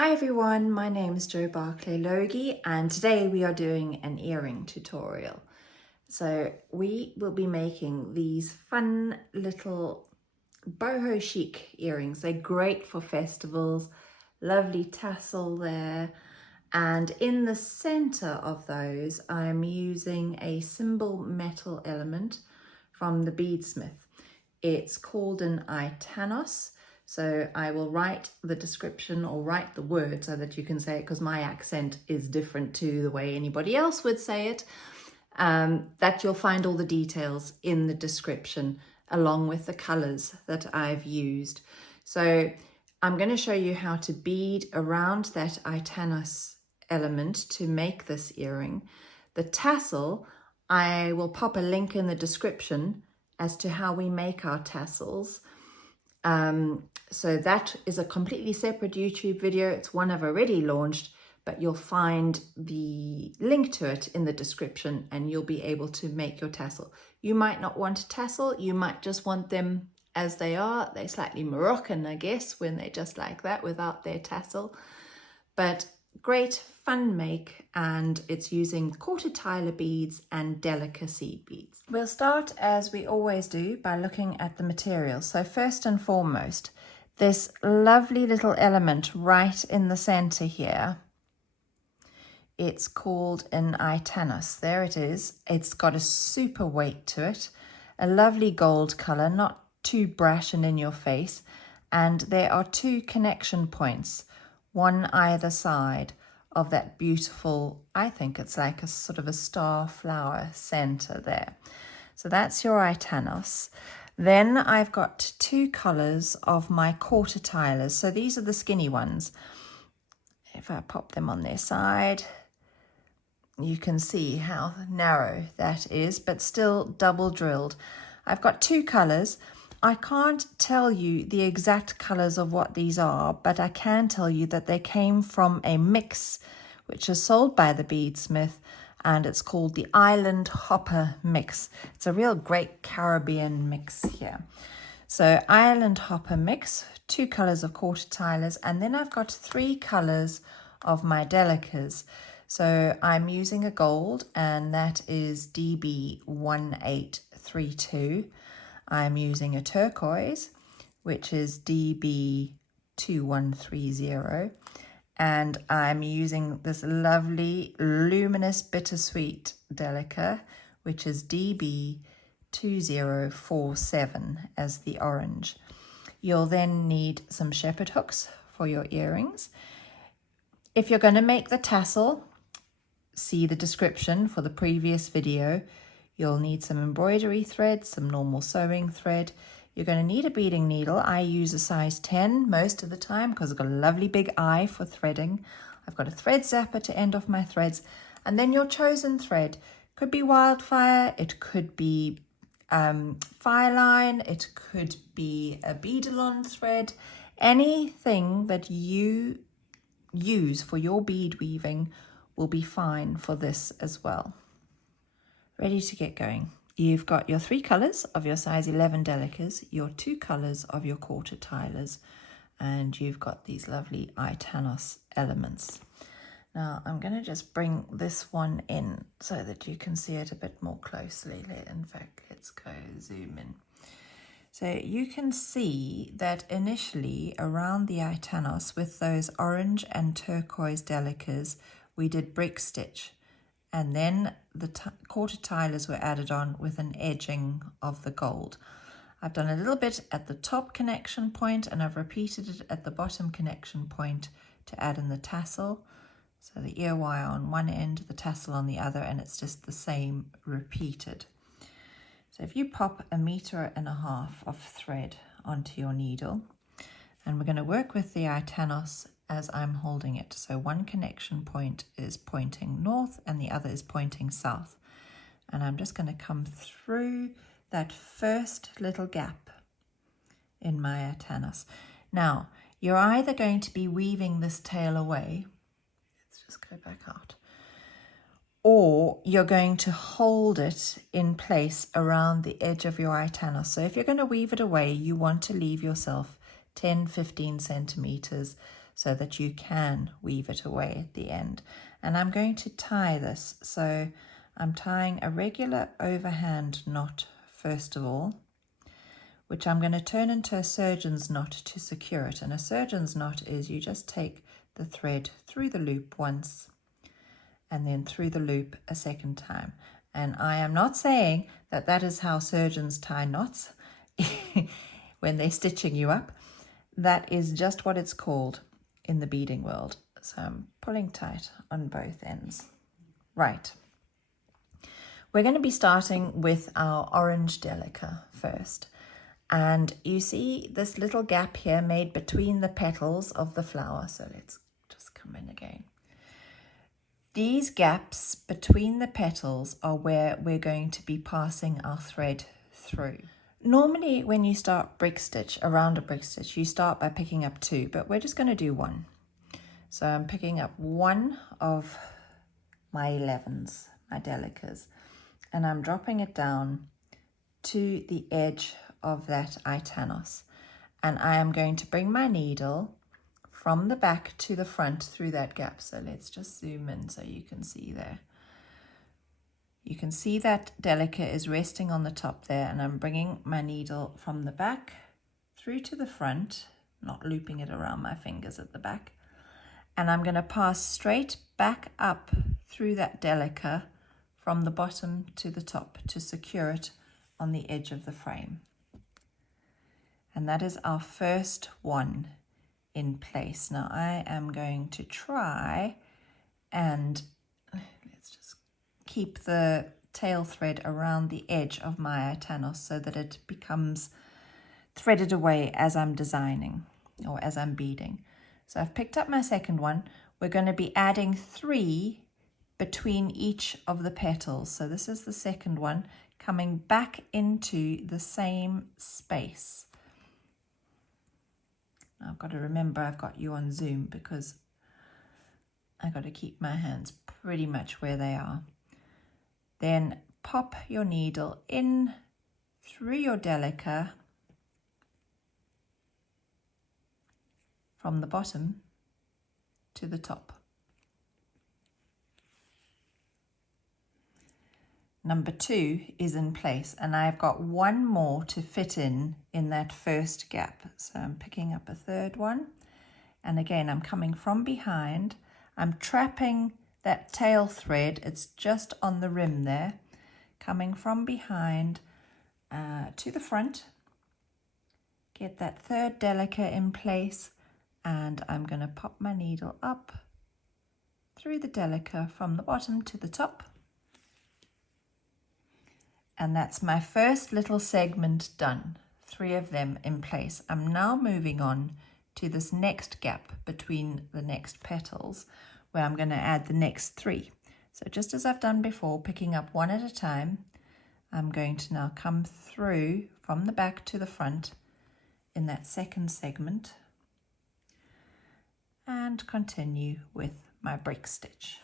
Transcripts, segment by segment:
Hi everyone, my name is Barclay Loggie and today we are doing an earring tutorial. So we will be making these fun little boho chic earrings. They're great for festivals, lovely tassel there. And in the center of those, I'm using a cymbal metal element from the beadsmith. It's called an Itanos. So I will write the description or write the word so that you can say it, because my accent is different to the way anybody else would say it. That you'll find all the details in the description along with the colors that I've used. So I'm going to show you how to bead around that Itanos element to make this earring. The tassel, I will pop a link in the description as to how we make our tassels. So that is a completely separate YouTube video. It's one I've already launched, but you'll find the link to it in the description and you'll be able to make your tassel. You might not want a tassel, you might just want them as they are. They're slightly Moroccan, I guess, when they're just like that without their tassel. But great fun make, and it's using quarter tila beads and Delica seed beads. We'll start as we always do by looking at the material. So first and foremost, this lovely little element right in the center here, it's called an Itanos. There it is. It's got a super weight to it, a lovely gold color, not too brash and in your face, and there are two connection points, one either side of that beautiful, I think it's like a sort of a star flower center there. So that's your Itanos. Then I've got two colors of my quarter tilers. So these are the skinny ones. If I pop them on their side, you can see how narrow that is, but still double drilled. I've got two colors. I can't tell you the exact colors of what these are, but I can tell you that they came from a mix which is sold by the beadsmith, and it's called the Island Hopper mix. It's a real great Caribbean mix here. So Island Hopper mix, two colors of quarter tilers, and then I've got three colors of my delicas. So I'm using a gold, and that is DB1832. I'm using a turquoise, which is DB2130. And I'm using this lovely luminous bittersweet Delica, which is DB2047 as the orange. You'll then need some shepherd hooks for your earrings. If you're going to make the tassel, see the description for the previous video. You'll need some embroidery thread, some normal sewing thread. You're going to need a beading needle. I use a size 10 most of the time because I've got a lovely big eye for threading. I've got a thread zapper to end off my threads. And then your chosen thread. Could be wildfire, it could be fireline, it could be a beadalon thread. Anything that you use for your bead weaving will be fine for this as well. Ready to get going. You've got your three colors of your size 11 delicas, your two colors of your quarter tilers, and you've got these lovely Itanos elements. Now I'm going to just bring this one in so that you can see it a bit more closely. In fact, let's go zoom in. So you can see that initially around the Itanos with those orange and turquoise delicas, we did brick stitch. And then the quarter tilers were added on with an edging of the gold. I've done a little bit at the top connection point, and I've repeated it at the bottom connection point to add in the tassel. So the ear wire on one end, the tassel on the other, and it's just the same repeated. So if you pop 1.5 meters of thread onto your needle, and we're going to work with the Itanos as I'm holding it. So one connection point is pointing north and the other is pointing south. And I'm just going to come through that first little gap in my Itanos. Now, you're either going to be weaving this tail away, let's just go back out, or you're going to hold it in place around the edge of your Itanos. So if you're going to weave it away, you want to leave yourself 10-15 centimeters so that you can weave it away at the end. And I'm going to tie this, so I'm tying a regular overhand knot first of all, which I'm going to turn into a surgeon's knot to secure it. And a surgeon's knot is you just take the thread through the loop once and then through the loop a second time. And I am not saying that that is how surgeons tie knots when they're stitching you up. That is just what it's called in the beading world. So I'm pulling tight on both ends. Right. We're going to be starting with our orange Delica first. And you see this little gap here made between the petals of the flower. So let's just come in again. These gaps between the petals are where we're going to be passing our thread through. Normally when you start brick stitch, around a brick stitch, you start by picking up 2, but we're just going to do 1. So I'm picking up 1 of my 11s, my Delicas, and I'm dropping it down to the edge of that Itanos. And I am going to bring my needle from the back to the front through that gap. So let's just zoom in so you can see there. You can see that Delica is resting on the top there, and I'm bringing my needle from the back through to the front, not looping it around my fingers at the back. And I'm going to pass straight back up through that Delica from the bottom to the top to secure it on the edge of the frame. And that is our first one in place. Now I am going to try and let's just keep the tail thread around the edge of my Itanos so that it becomes threaded away as I'm designing or as I'm beading. So I've picked up my second one. We're going to be adding 3 between each of the petals. So this is the second one coming back into the same space. Now I've got to remember I've got you on Zoom because I've got to keep my hands pretty much where they are. Then pop your needle in through your Delica from the bottom to the top. Number 2 is in place, and I've got 1 more to fit in that first gap. So I'm picking up a third one, and again I'm coming from behind. I'm trapping that tail thread, it's just on the rim there, coming from behind to the front. Get that third Delica in place, and I'm going to pop my needle up through the Delica from the bottom to the top. And that's my first little segment done, 3 of them in place. I'm now moving on to this next gap between the next petals where I'm going to add the next 3. So just as I've done before, picking up 1 at a time, I'm going to now come through from the back to the front in that second segment and continue with my brick stitch.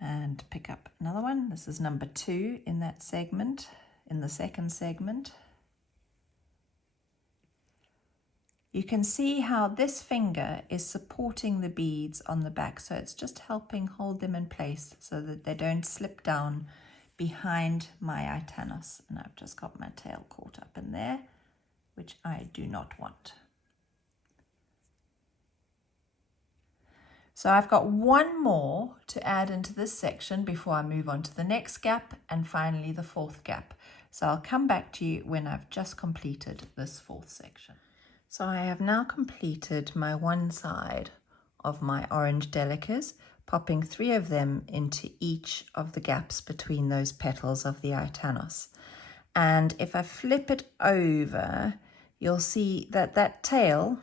And pick up another one. This is number 2 in that segment, in the second segment. You can see how this finger is supporting the beads on the back, so it's just helping hold them in place so that they don't slip down behind my Itanos. And I've just got my tail caught up in there, which I do not want. So I've got 1 more to add into this section before I move on to the next gap and finally the 4th gap. So I'll come back to you when I've just completed this 4th section. So I have now completed my one side of my orange Delicas, popping 3 of them into each of the gaps between those petals of the Itanos. And if I flip it over, you'll see that that tail,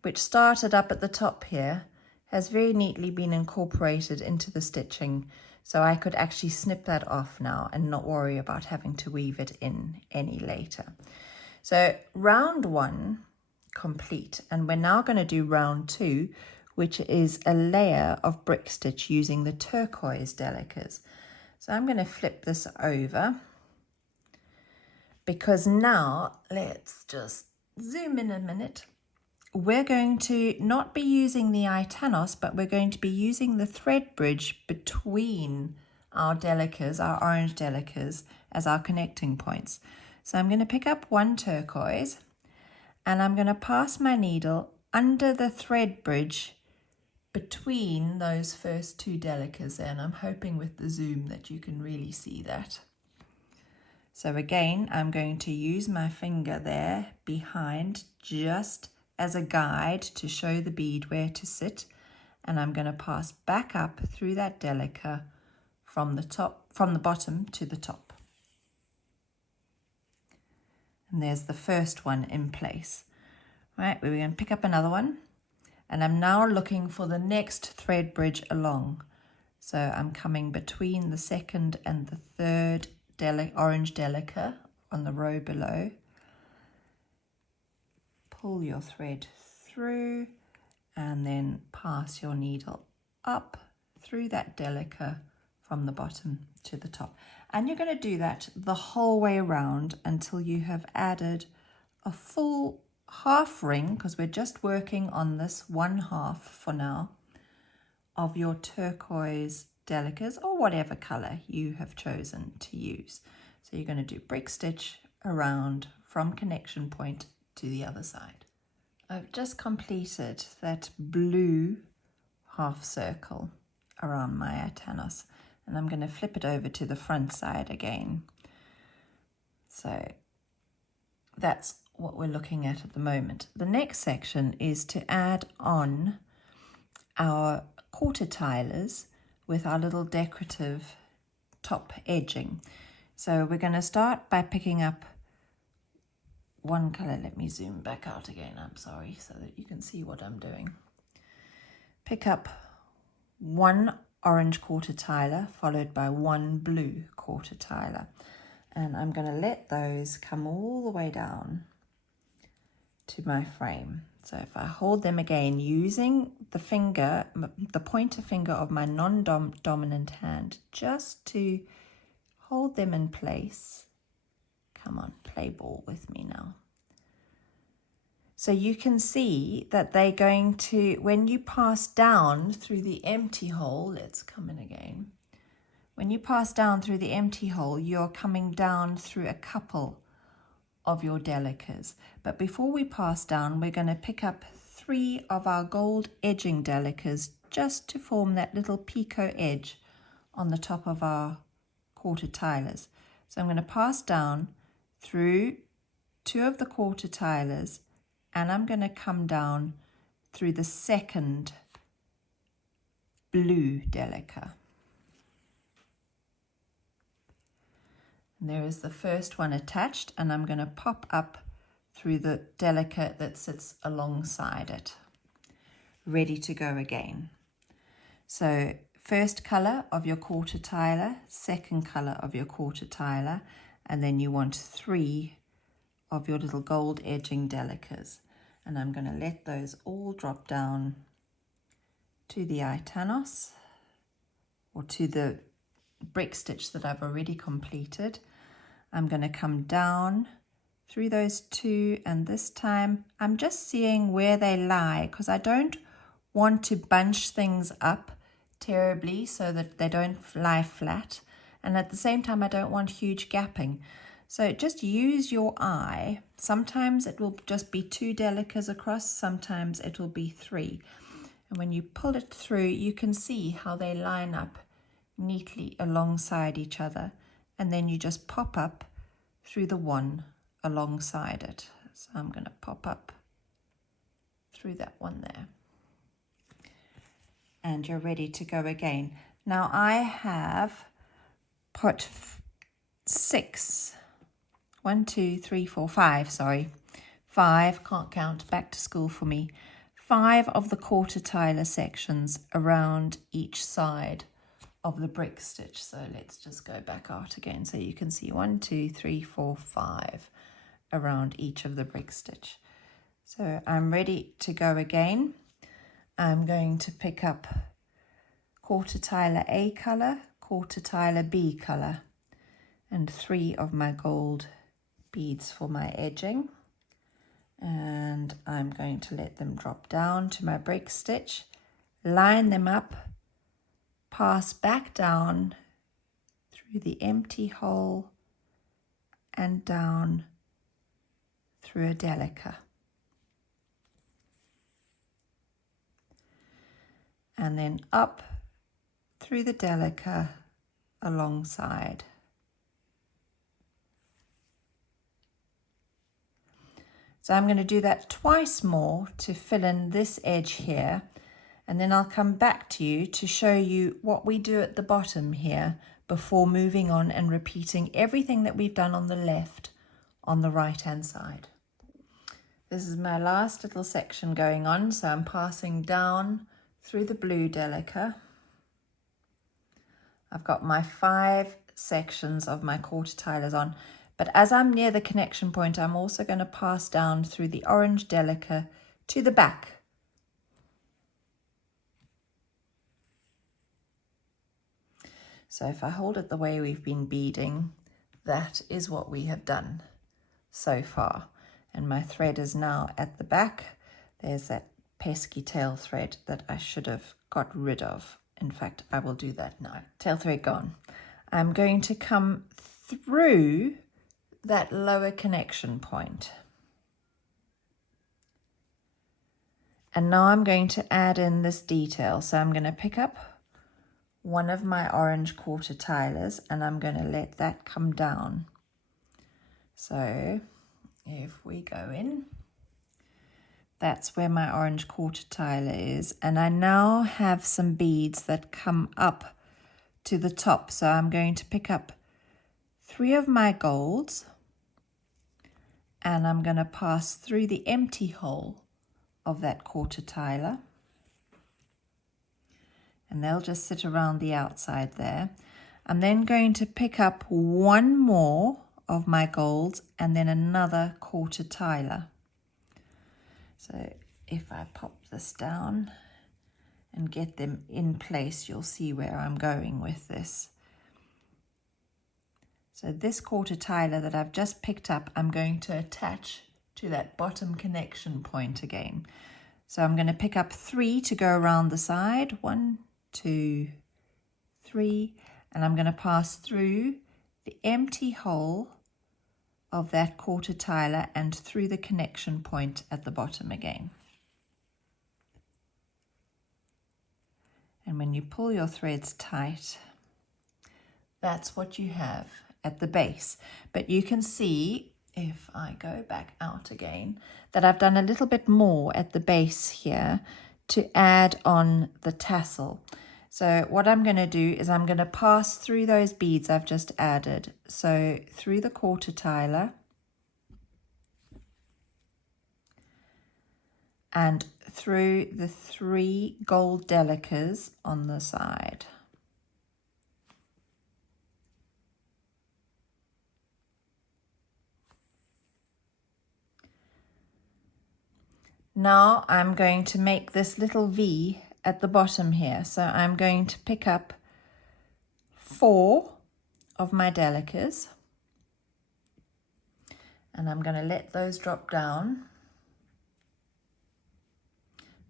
which started up at the top here, has very neatly been incorporated into the stitching, so I could actually snip that off now and not worry about having to weave it in any later. So round 1 complete, and we're now going to do round 2, which is a layer of brick stitch using the turquoise Delicas. So I'm going to flip this over because now let's just zoom in a minute. We're going to not be using the Itanos, but we're going to be using the thread bridge between our delicas, our orange delicas, as our connecting points. So I'm going to pick up one turquoise and I'm going to pass my needle under the thread bridge between those first two delicas there, and I'm hoping with the zoom that you can really see that. So again, I'm going to use my finger there behind just as a guide to show the bead where to sit, and I'm going to pass back up through that delica from the bottom to the top. And there's the first one in place. Right, we're going to pick up another one, and I'm now looking for the next thread bridge along. So I'm coming between the second and the third orange delica on the row below. Pull your thread through and then pass your needle up through that delica from the bottom to the top. And you're going to do that the whole way around until you have added a full half ring, because we're just working on this 1/2 for now, of your turquoise delicas or whatever color you have chosen to use. So you're going to do brick stitch around from connection point to the other side. I've just completed that blue half circle around my Itanos, and I'm going to flip it over to the front side again. So that's what we're looking at the moment. The next section is to add on our quarter tilers with our little decorative top edging. So we're going to start by picking up one color. Let me zoom back out again, I'm sorry, so that you can see what I'm doing. Pick up one orange quarter tiler followed by one blue quarter tiler, and I'm going to let those come all the way down to my frame. So if I hold them again using the finger, the pointer finger of my non-dominant hand, just to hold them in place. Come on, play ball with me now. So you can see that they're going to, when you pass down through the empty hole, let's come in again. When you pass down through the empty hole, you're coming down through a couple of your delicas. But before we pass down, we're going to pick up 3 of our gold edging delicas just to form that little picot edge on the top of our quarter tilers. So I'm going to pass down through 2 of the quarter tilers, and I'm going to come down through the second blue delica. And there is the first one attached, and I'm going to pop up through the delica that sits alongside it, ready to go again. So first color of your quarter tiler, second color of your quarter tiler, and then you want 3 of your little gold edging delicas. And I'm going to let those all drop down to the Itanos, or to the brick stitch that I've already completed. I'm going to come down through those 2, and this time I'm just seeing where they lie, because I don't want to bunch things up terribly so that they don't lie flat, and at the same time I don't want huge gapping. So just use your eye. Sometimes it will just be 2 delicas across, sometimes it will be 3. And when you pull it through, you can see how they line up neatly alongside each other. And then you just pop up through the one alongside it. So I'm going to pop up through that one there. And you're ready to go again. Now I have put 6, 1, 2, 3, 4, 5, sorry. 5, can't count, back to school for me. 5 of the quarter tiler sections around each side of the brick stitch. So let's just go back out again so you can see 1, 2, 3, 4, 5 around each of the brick stitch. So I'm ready to go again. I'm going to pick up quarter tiler A color, quarter tiler B color, and 3 of my gold beads for my edging. And I'm going to let them drop down to my break stitch, line them up, pass back down through the empty hole and down through a Delica. And then up through the Delica alongside. So I'm going to do that twice more to fill in this edge here, and then I'll come back to you to show you what we do at the bottom here before moving on and repeating everything that we've done on the left on the right hand side. This is my last little section going on, so I'm passing down through the blue Delica. I've got my 5 sections of my quarter tilers on, but as I'm near the connection point, I'm also going to pass down through the orange Delica to the back. So if I hold it the way we've been beading, that is what we have done so far. And my thread is now at the back. There's that pesky tail thread that I should have got rid of. In fact, I will do that now. Tail thread gone. I'm going to come through that lower connection point. And now I'm going to add in this detail. So I'm going to pick up one of my orange quarter tilers and I'm going to let that come down. So if we go in, that's where my orange quarter tiler is. And I now have some beads that come up to the top. So I'm going to pick up 3 of my golds and I'm going to pass through the empty hole of that quarter tiler. And they'll just sit around the outside there. I'm then going to pick up 1 more of my golds and then another quarter tiler. So if I pop this down and get them in place, you'll see where I'm going with this. So this quarter tiler that I've just picked up, I'm going to attach to that bottom connection point again. So I'm going to pick up 3 to go around the side. 1, 2, 3, and I'm going to pass through the empty hole of that quarter tiler and through the connection point at the bottom again. And when you pull your threads tight, that's what you have at the base. But you can see, if I go back out again, that I've done a little bit more at the base here to add on the tassel. So what I'm going to do is I'm going to pass through those beads I've just added. So through the quarter tiler and through the 3 gold delicas on the side. Now I'm going to make this little V at the bottom here. So I'm going to pick up 4 of my delicas and I'm going to let those drop down.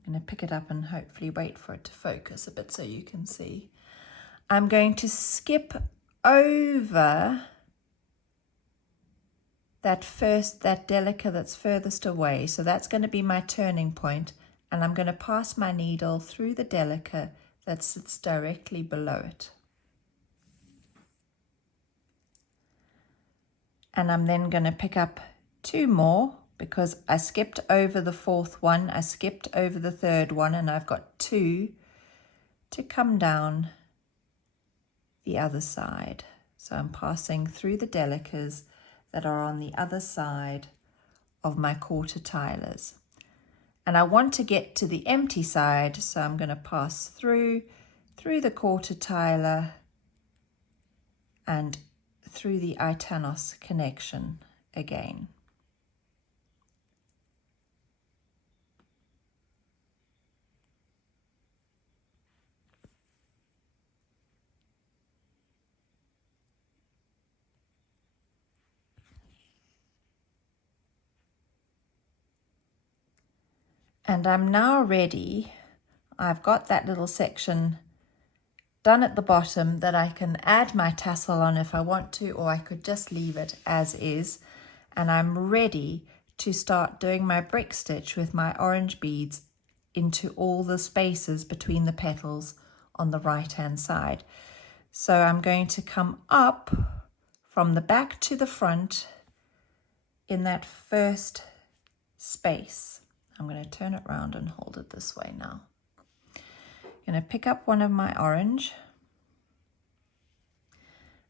I'm going to pick it up and hopefully wait for it to focus a bit so you can see. I'm going to skip over that Delica that's furthest away. So that's going to be my turning point, and I'm going to pass my needle through the Delica that sits directly below it. And I'm then going to pick up 2 more because I skipped over the 4th one, I skipped over the 3rd one, and I've got 2 to come down the other side. So I'm passing through the Delicas that are on the other side of my quarter tilers. And I want to get to the empty side, so I'm going to pass through the quarter tiler and through the Itanos connection again. And I'm now ready. I've got that little section done at the bottom that I can add my tassel on if I want to, or I could just leave it as is. And I'm ready to start doing my brick stitch with my orange beads into all the spaces between the petals on the right hand side. So I'm going to come up from the back to the front in that first space. I'm going to turn it around and hold it this way now. I'm going to pick up one of my orange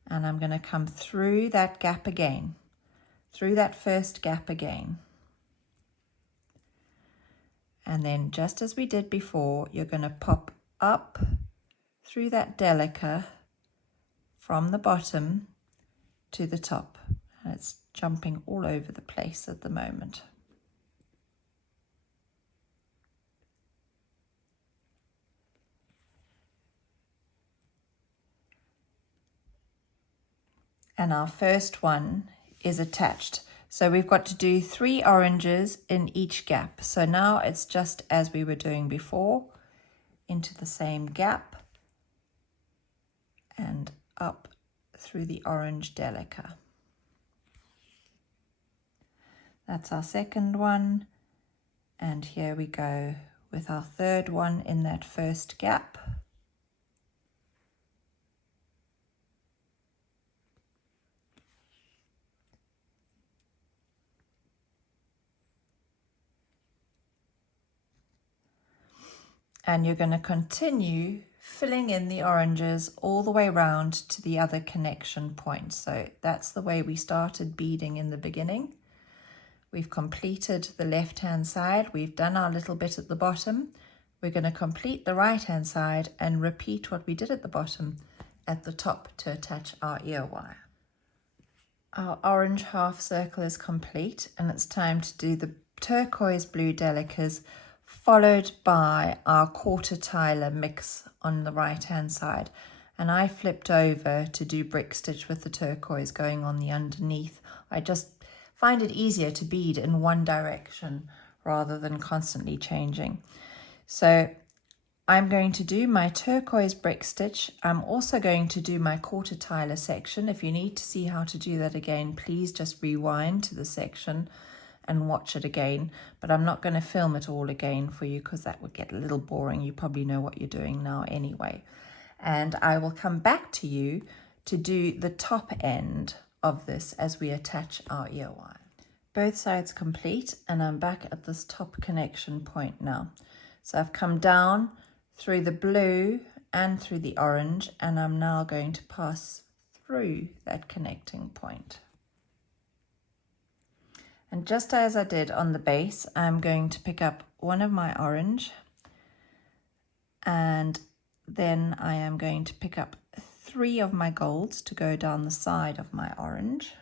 and I'm going to come through that gap again, through that first gap again. And then just as we did before, you're going to pop up through that Delica from the bottom to the top. And it's jumping all over the place at the moment. And our first one is attached. So we've got to do 3 oranges in each gap. So now it's just as we were doing before, into the same gap and up through the orange Delica. That's our second one. And here we go with our third one in that first gap. And you're going to continue filling in the oranges all the way around to the other connection point. So that's the way we started beading in the beginning. We've completed the left hand side. We've done our little bit at the bottom. We're going to complete the right hand side and repeat what we did at the bottom at the top to attach our ear wire. Our orange half circle is complete and it's time to do the turquoise blue delicas, followed by our quarter tila mix on the right hand side. And I flipped over to do brick stitch with the turquoise going on the underneath. I just find it easier to bead in one direction rather than constantly changing. So I'm going to do my turquoise brick stitch. I'm also going to do my quarter tila section. If you need to see how to do that again, please just rewind to the section and watch it again, but I'm not going to film it all again for you because that would get a little boring. You probably know what you're doing now anyway. And I will come back to you to do the top end of this as we attach our ear wire. Both sides complete and I'm back at this top connection point now. So I've come down through the blue and through the orange and I'm now going to pass through that connecting point. And just as I did on the base, I'm going to pick up one of my orange and then I am going to pick up 3 of my golds to go down the side of my orange.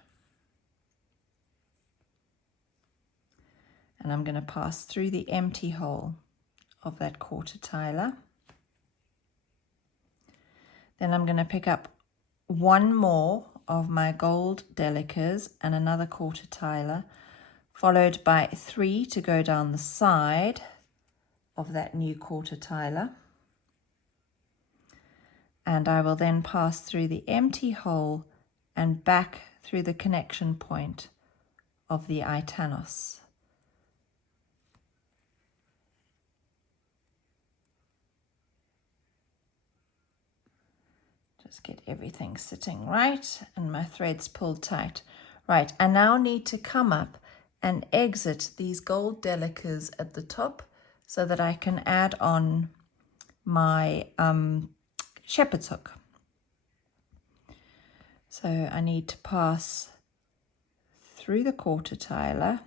And I'm going to pass through the empty hole of that quarter tila. Then I'm going to pick up 1 more of my gold delicas and another quarter tila, followed by 3 to go down the side of that new quarter tila. And I will then pass through the empty hole and back through the connection point of the Itanos. Just get everything sitting right and my threads pulled tight. Right, I now need to come up and exit these gold delicas at the top so that I can add on my shepherd's hook. So I need to pass through the quarter tila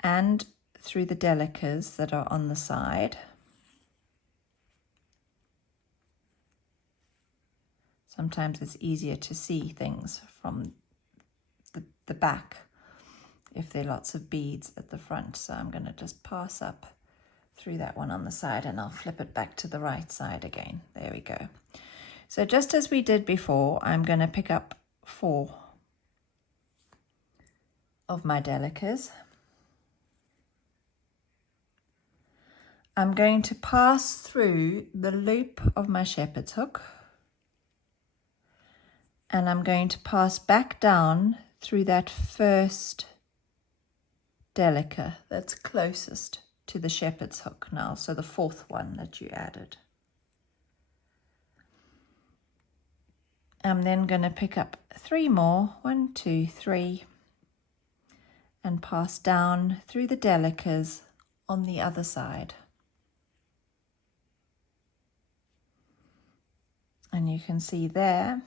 and through the delicas that are on the side. Sometimes it's easier to see things from the back if there are lots of beads at the front. So I'm going to just pass up through that one on the side and I'll flip it back to the right side again. There we go. So just as we did before, I'm going to pick up 4 of my delicas. I'm going to pass through the loop of my shepherd's hook, and I'm going to pass back down through that first Delica that's closest to the shepherd's hook now, so the fourth one that you added. I'm then going to pick up 3 more, 1, 2, 3, and pass down through the Delicas on the other side. And you can see there,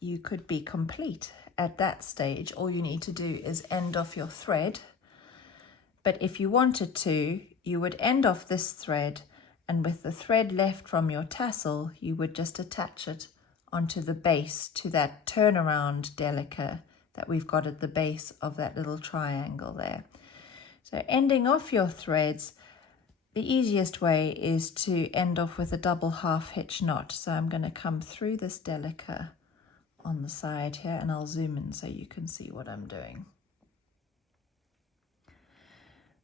you could be complete at that stage. All you need to do is end off your thread. But if you wanted to, you would end off this thread, and with the thread left from your tassel, you would just attach it onto the base to that turnaround Delica that we've got at the base of that little triangle there. So ending off your threads, the easiest way is to end off with a double half hitch knot. So I'm going to come through this Delica on the side here, and I'll zoom in so you can see what I'm doing.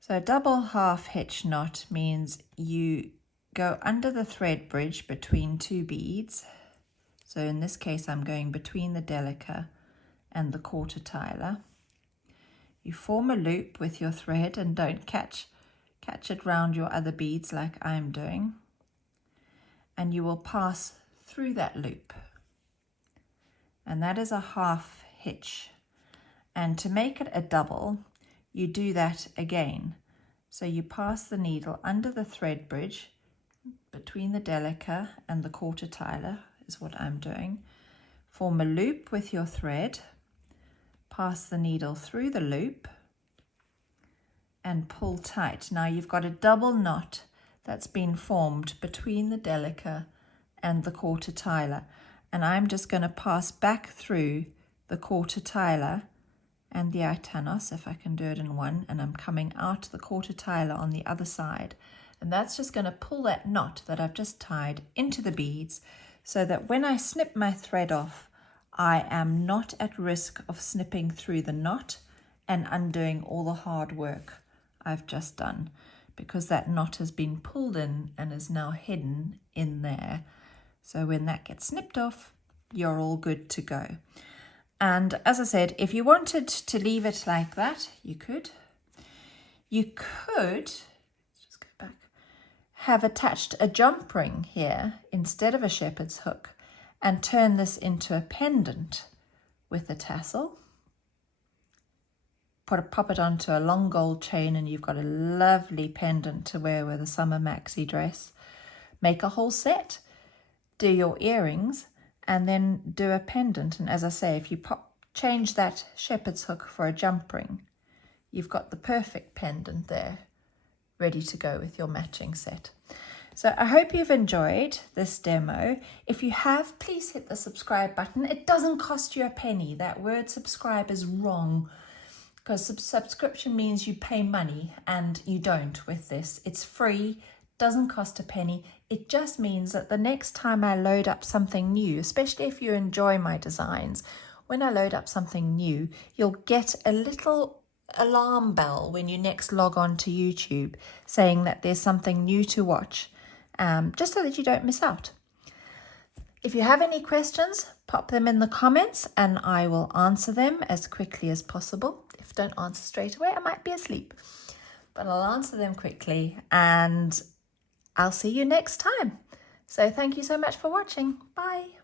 So a double half hitch knot means you go under the thread bridge between 2 beads. So in this case, I'm going between the Delica and the quarter tila. You form a loop with your thread and don't catch it round your other beads like I'm doing. And you will pass through that loop. And that is a half hitch. And to make it a double, you do that again. So you pass the needle under the thread bridge between the Delica and the quarter tila is what I'm doing. Form a loop with your thread, pass the needle through the loop, and pull tight. Now you've got a double knot that's been formed between the Delica and the quarter tila, and I'm just going to pass back through the quarter tila and the Itanos, if I can do it in one, and I'm coming out the quarter tila on the other side, and that's just going to pull that knot that I've just tied into the beads, so that when I snip my thread off, I am not at risk of snipping through the knot and undoing all the hard work I've just done, because that knot has been pulled in and is now hidden in there. So when that gets snipped off, you're all good to go. And as I said, if you wanted to leave it like that, you could. You could, let's just go back, have attached a jump ring here instead of a shepherd's hook and turn this into a pendant with a tassel. Pop it onto a long gold chain and you've got a lovely pendant to wear with a summer maxi dress. Make a whole set, do your earrings, and then do a pendant. And as I say, if you change that shepherd's hook for a jump ring, you've got the perfect pendant there, ready to go with your matching set. So I hope you've enjoyed this demo. If you have, please hit the subscribe button. It doesn't cost you a penny. That word subscribe is wrong, because subscription means you pay money, and you don't with this. It's free, doesn't cost a penny. It just means that the next time I load up something new, especially if you enjoy my designs, when I load up something new, you'll get a little alarm bell when you next log on to YouTube saying that there's something new to watch, just so that you don't miss out. If you have any questions, pop them in the comments and I will answer them as quickly as possible. If I don't answer straight away, I might be asleep, but I'll answer them quickly, and I'll see you next time. So thank you so much for watching. Bye.